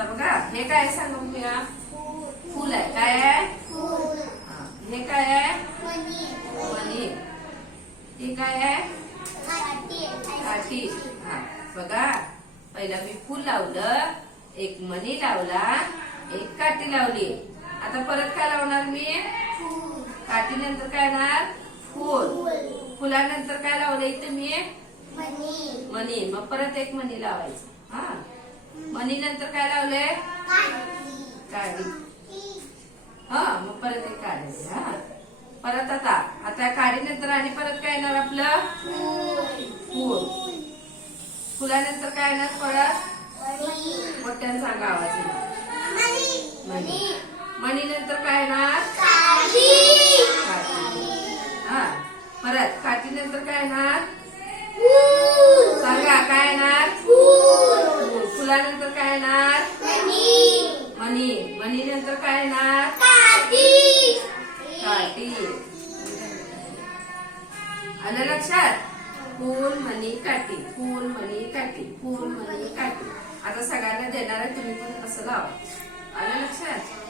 आता बघा हे काय सांगू मी फुल आहे काय आहे हे काय आहे मनी हे काय आहे काठी हा बघा पहिला मी फुल लावलं एक मनी लावला एक काठी लावली आता परत काय लावणार मी काठी नंतर काय येणार फुल फुलानंतर काय लावलं इथे मी मनी मग परत एक मनी लावायचं हा मनी नंतर काय लावलंय काळी हा मग परत एक काळी हा परत आता आता काळी नंतर आणि परत काय येणार आपलं फूल फुलानंतर काय येणार परत मोठ्यांचा सांगा आवाज मणी मणी नंतर काय येणार हा परत काठी नंतर काय येणार मनी नंतर काय येणार काठी आलं लक्षात फूल मनी काठी फूल मनी काठी फूल मनी काठी आता सगळ्यांना देणार आहे तुम्ही पण असं लावा आलं लक्षात